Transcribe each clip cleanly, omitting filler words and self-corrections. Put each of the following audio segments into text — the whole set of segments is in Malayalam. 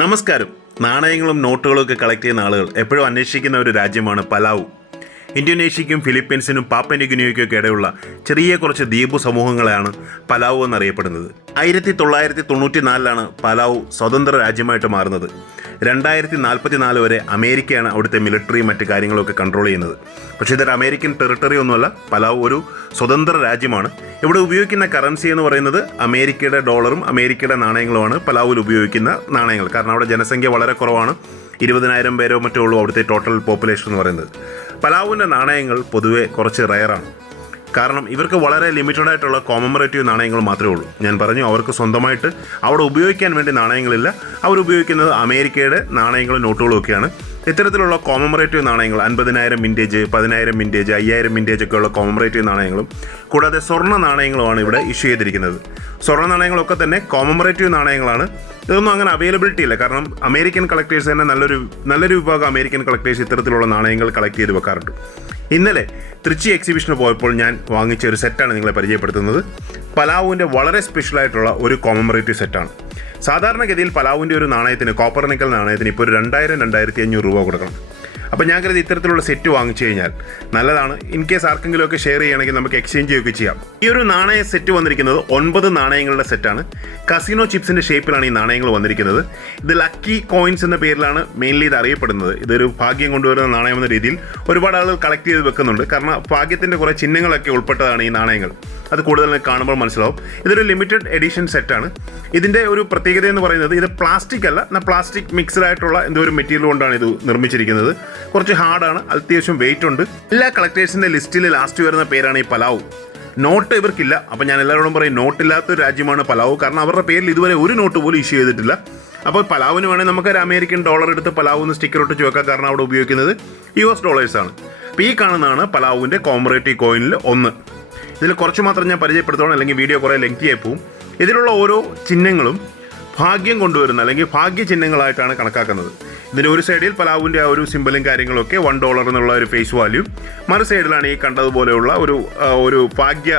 നമസ്കാരം. നാണയങ്ങളും നോട്ടുകളും ഒക്കെ കളക്ട് ചെയ്യുന്ന ആളുകൾ എപ്പോഴും അന്വേഷിക്കുന്ന ഒരു രാജ്യമാണ് പലാവു. ഇന്തോനേഷ്യയ്ക്കും ഫിലിപ്പീൻസിനും പാപ്പന്യൂഗിനിയയ്ക്കൊക്കെ ഇടയുള്ള ചെറിയ കുറച്ച് ദ്വീപ് സമൂഹങ്ങളെയാണ് പലാവു എന്നറിയപ്പെടുന്നത്. 1994 പലാവു സ്വതന്ത്ര രാജ്യമായിട്ട് മാറുന്നത്. 2044 വരെ അമേരിക്കയാണ് അവിടുത്തെ മിലിറ്ററി മറ്റ് കാര്യങ്ങളൊക്കെ കൺട്രോൾ ചെയ്യുന്നത്. പക്ഷേ ഇതൊരു അമേരിക്കൻ ടെറിട്ടറി ഒന്നുമല്ല. പലാവു ഒരു സ്വതന്ത്ര രാജ്യമാണ്. ഇവിടെ ഉപയോഗിക്കുന്ന കറൻസി എന്ന് പറയുന്നത് അമേരിക്കയുടെ ഡോളറും അമേരിക്കയുടെ നാണയങ്ങളുമാണ് പലാവുവിൽ ഉപയോഗിക്കുന്ന നാണയങ്ങൾ. കാരണം അവിടെ ജനസംഖ്യ വളരെ കുറവാണ്. 20,000 പേരോ മറ്റോ ഉള്ളൂ അവിടുത്തെ ടോട്ടൽ പോപ്പുലേഷൻ എന്ന് പറയുന്നത്. പലാവുവിൻ്റെ നാണയങ്ങൾ പൊതുവെ കുറച്ച് റയറാണ്. കാരണം ഇവർക്ക് വളരെ ലിമിറ്റഡ് ആയിട്ടുള്ള കോമമറേറ്റീവ് നാണയങ്ങൾ മാത്രമേ ഉള്ളൂ. ഞാൻ പറഞ്ഞു, അവർക്ക് സ്വന്തമായിട്ട് അവിടെ ഉപയോഗിക്കാൻ വേണ്ടി നാണയങ്ങളില്ല. അവരുപയോഗിക്കുന്നത് അമേരിക്കയുടെ നാണയങ്ങളും നോട്ടുകളും ഒക്കെയാണ്. ഇത്തരത്തിലുള്ള കോമമറേറ്റീവ് നാണയങ്ങൾ 50,000 മിൻറ്റേജ്, 10,000 മിൻറ്റേജ്, 5,000 മിൻറ്റേജ് ഒക്കെയുള്ള കോമമറേറ്റീവ് നാണയങ്ങളും കൂടാതെ സ്വർണ്ണ നാണയങ്ങളുമാണ് ഇവിടെ ഇഷ്യൂ ചെയ്തിരിക്കുന്നത്. സ്വർണ്ണ നാണയങ്ങളൊക്കെ തന്നെ കോമമറേറ്റീവ് നാണയങ്ങളാണ്. ഇതൊന്നും അങ്ങനെ അവൈലബിലിറ്റി ഇല്ല. കാരണം അമേരിക്കൻ കളക്ടേഴ്സ് തന്നെ നല്ലൊരു വിഭാഗം അമേരിക്കൻ കളക്ടേഴ്സ് ഇത്തരത്തിലുള്ള നാണയങ്ങൾ കളക്ട് ചെയ്ത് വെക്കാറുണ്ട്. ഇന്നലെ തൃച്ചി എക്സിബിഷന് പോയപ്പോൾ ഞാൻ വാങ്ങിച്ച ഒരു സെറ്റാണ് നിങ്ങളെ പരിചയപ്പെടുത്തുന്നത്. പലാവുവിൻ്റെ വളരെ സ്പെഷ്യലായിട്ടുള്ള ഒരു കോമമറേറ്റീവ് സെറ്റാണ്. സാധാരണഗതിയിൽ പലാവുവിൻ്റെ ഒരു നാണയത്തിന്, കോപ്പർ നിക്കൽ നാണയത്തിന് ഇപ്പോൾ ഒരു 2,000-2,500 രൂപ കൊടുക്കണം. അപ്പോൾ ഞാൻ കരുതി ഇത്തരത്തിലുള്ള സെറ്റ് വാങ്ങിച്ചു കഴിഞ്ഞാൽ നല്ലതാണ്. ഇൻ കേസ് ആർക്കെങ്കിലുമൊക്കെ ഷെയർ ചെയ്യണമെങ്കിൽ നമുക്ക് എക്സ്ചേഞ്ച് ചെയ്യുകയൊക്കെ ചെയ്യാം. ഈ ഒരു നാണയ സെറ്റ് വന്നിരിക്കുന്നത് 9 നാണയങ്ങളുടെ സെറ്റാണ്. കസിനോ ചിപ്സിൻ്റെ ഷേപ്പിലാണ് ഈ നാണയങ്ങൾ വന്നിരിക്കുന്നത്. ഇത് ലക്കി കോയിൻസ് എന്ന പേരിലാണ് മെയിൻലി ഇത് അറിയപ്പെടുന്നത്. ഇതൊരു ഭാഗ്യം കൊണ്ടുവരുന്ന നാണയം എന്ന രീതിയിൽ ഒരുപാട് ആളുകൾ കളക്ട് ചെയ്ത് വെക്കുന്നുണ്ട്. കാരണം ഭാഗ്യത്തിൻ്റെ കുറേ ചിഹ്നങ്ങളൊക്കെ ഉൾപ്പെട്ടതാണ് ഈ നാണയങ്ങൾ. അത് കൂടുതൽ കാണുമ്പോൾ മനസ്സിലാവും. ഇതൊരു ലിമിറ്റഡ് എഡിഷൻ സെറ്റാണ്. ഇതിൻ്റെ ഒരു പ്രത്യേകത എന്ന് പറയുന്നത് ഇത് പ്ലാസ്റ്റിക് അല്ല, എന്നാൽ പ്ലാസ്റ്റിക് മിക്സ്ഡ് ആയിട്ടുള്ള എന്തോ ഒരു മെറ്റീരിയൽ കൊണ്ടാണ് ഇത് നിർമ്മിച്ചിരിക്കുന്നത്. കുറച്ച് ഹാർഡാണ്, അത്യാവശ്യം വെയിറ്റ് ഉണ്ട്. എല്ലാ കളക്ടേഴ്സിൻ്റെ ലിസ്റ്റിൽ ലാസ്റ്റ് വരുന്ന പേരാണ് ഈ പലാവു. നോട്ട് ഇവർക്കില്ല. അപ്പോൾ ഞാൻ എല്ലാവരോടും പറയും, നോട്ടില്ലാത്തൊരു രാജ്യമാണ് പലാവു. കാരണം അവരുടെ പേരിൽ ഇതുവരെ ഒരു നോട്ട് പോലും ഇഷ്യൂ ചെയ്തിട്ടില്ല. അപ്പോൾ പലാവിന് വേണമെങ്കിൽ നമുക്കൊരു അമേരിക്കൻ ഡോളർ എടുത്ത് പലാവുന്ന് സ്റ്റിക്കർ ഒട്ടിച്ച് വെക്കാം. കാരണം അവിടെ ഉപയോഗിക്കുന്നത് US ഡോളേഴ്സാണ്. അപ്പോൾ ഈ കാണുന്നതാണ് പലാവുവിൻ്റെ കോമറേറ്റീവ് കോയിനിൽ ഒന്ന്. ഇതിൽ കുറച്ച് മാത്രം ഞാൻ പരിചയപ്പെടുത്തണം, അല്ലെങ്കിൽ വീഡിയോ കുറേ ലെങ്തി ആയി പോവും. ഇതിലുള്ള ഓരോ ചിഹ്നങ്ങളും ഭാഗ്യം കൊണ്ടുവരുന്ന അല്ലെങ്കിൽ ഭാഗ്യ ചിഹ്നങ്ങളായിട്ടാണ് കണക്കാക്കുന്നത്. ഇതിൻ്റെ ഒരു സൈഡിൽ പലാവുവിൻ്റെ ആ ഒരു സിമ്പലും കാര്യങ്ങളൊക്കെ $1 എന്നുള്ള ഒരു ഫേസ് വാല്യൂ, മറു സൈഡിലാണ് ഈ കണ്ടതുപോലെയുള്ള ഒരു ഭാഗ്യ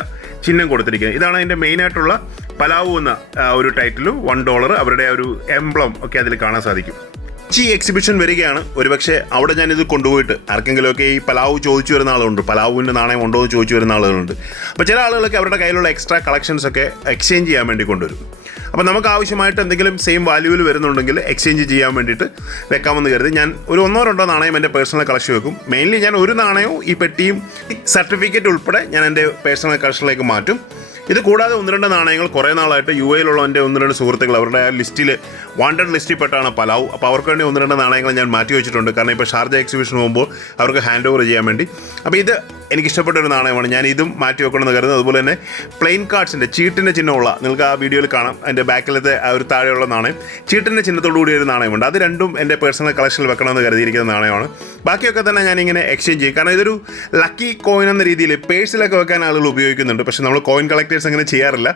ചിഹ്നം കൊടുത്തിരിക്കുന്നത്. ഇതാണ് അതിൻ്റെ മെയിനായിട്ടുള്ള പലാവു എന്ന ഒരു ടൈറ്റിലും $1 അവരുടെ ഒരു എംബ്ലം ഒക്കെ അതിൽ കാണാൻ സാധിക്കും. ഈ എക്സിബിഷൻ വരികയാണ്. ഒരുപക്ഷെ അവിടെ ഞാനിത് കൊണ്ടുപോയിട്ട് ആർക്കെങ്കിലുമൊക്കെ ഈ പലാവു ചോദിച്ചു വരുന്ന ആളുണ്ട്, പലാവുവിൻ്റെ നാണയം ഉണ്ടോ എന്ന് ചോദിച്ചു വരുന്ന ആളുകളുണ്ട്. അപ്പോൾ ചില ആളുകളൊക്കെ അവരുടെ കയ്യിലുള്ള എക്സ്ട്രാ കളക്ഷൻസ് ഒക്കെ എക്സ്ചേഞ്ച് ചെയ്യാൻ വേണ്ടി കൊണ്ടുവരും. അപ്പോൾ നമുക്ക് ആവശ്യമായിട്ട് എന്തെങ്കിലും സെയിം വാല്യൂവിൽ വരുന്നുണ്ടെങ്കിൽ എക്സ്ചേഞ്ച് ചെയ്യാൻ വേണ്ടിയിട്ട് വെക്കാമെന്ന് കരുതി ഞാൻ ഒരു 1-2 നാണയം എൻ്റെ പേഴ്സണൽ കളക്ഷൻ വെക്കും. മെയിൻലി ഞാൻ ഒരു നാണയവും ഈ പെട്ടിയും സർട്ടിഫിക്കറ്റ് ഉൾപ്പെടെ ഞാൻ എൻ്റെ പേഴ്സണൽ കളക്ഷനിലേക്ക് മാറ്റും. ഇത് കൂടാതെ 1-2 നാണയങ്ങൾ കുറേ നാളായിട്ട് UAയിലുള്ള എൻ്റെ 1-2 സുഹൃത്തുക്കൾ അവരുടെ ആ ലിസ്റ്റിൽ വാണ്ടഡ് ലിസ്റ്റിൽ പെട്ടാണ് പലാവു. അപ്പോൾ അവർക്ക് വേണ്ടി 1-2 നാണയങ്ങൾ ഞാൻ മാറ്റി വെച്ചിട്ടുണ്ട്. കാരണം ഇപ്പോൾ ഷാർജ എക്സിബിഷൻ പോകുമ്പോൾ അവർക്ക് ഹാൻഡ് ഓവർ ചെയ്യാൻ വേണ്ടി. അപ്പോൾ ഇത് എനിക്കിഷ്ടപ്പെട്ട ഒരു നാണയമാണ്. ഞാൻ ഇതും മാറ്റി വെക്കണമെന്ന് കരുതുന്നത്. അതുപോലെ തന്നെ പ്ലെയിൻ കാർഡ്സിൻ്റെ ചീട്ടിൻ്റെ ചിഹ്നമുള്ള, നിങ്ങൾക്ക് ആ വീഡിയോയിൽ കാണാം, എൻ്റെ ബാക്കിലത്തെ ആ ഒരു താഴെയുള്ള നാണയം ചീട്ടിൻ്റെ ചിഹ്നത്തോടു കൂടി ഒരു നാണയമുണ്ട്. അത് രണ്ടും എൻ്റെ പേഴ്സണൽ കളക്ഷനിൽ വെക്കണമെന്ന് കരുതിയിരിക്കുന്ന നാണയമാണ്. ബാക്കിയൊക്കെ തന്നെ ഞാനിങ്ങനെ എക്സ്ചേഞ്ച് ചെയ്യും. കാരണം ഇതൊരു ലക്കി കോയിൻ എന്ന രീതിയിൽ പേഴ്സിലൊക്കെ വെക്കാൻ ആളുകൾ ഉപയോഗിക്കുന്നുണ്ട്. പക്ഷേ നമ്മൾ കോയിൻ കളക്ടേഴ്സ് അങ്ങനെ ചെയ്യാറില്ല.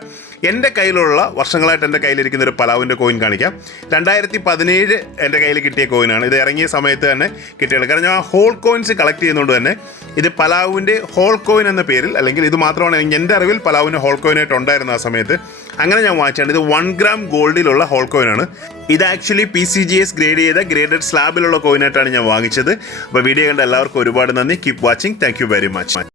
എൻ്റെ കയ്യിലുള്ള, വർഷങ്ങളായിട്ട് എൻ്റെ കയ്യിലിരിക്കുന്ന ഒരു പലാവിൻ്റെ കോയിൻ കാണിക്കാം. 2017 എൻ്റെ കയ്യിൽ കിട്ടിയ കോയിനാണ്. ഇത് ഇറങ്ങിയ സമയത്ത് തന്നെ കിട്ടിയത്. കാരണം ഞാൻ ഹോൾ കോയിൻസ് കളക്ട് ചെയ്യുന്നതുകൊണ്ട് തന്നെ ഇത് പലാവിൻ്റെ ഹോൾ കോയിൻ എന്ന പേരിൽ, അല്ലെങ്കിൽ ഇത് മാത്രമാണ് എൻ്റെ അറിവിൽ പലാവിൻ്റെ ഹോൾ കോയിനായിട്ട് ഉണ്ടായിരുന്നു ആ സമയത്ത്. അങ്ങനെ ഞാൻ വാങ്ങിച്ചാണ്. ഇത് 1 ഗ്രാം ഗോൾഡിലുള്ള ഹോൾ കോയിനാണ്. ഇത് ആക്ച്വലി PCGS ഗ്രേഡ് ചെയ്ത ഗ്രേഡഡ് സ്ലാബിലുള്ള കോയിനായിട്ടാണ് ഞാൻ വാങ്ങിച്ചത്. അപ്പോൾ വീഡിയോ കണ്ട എല്ലാവർക്കും ഒരുപാട് നന്ദി. Keep watching. Thank you very much.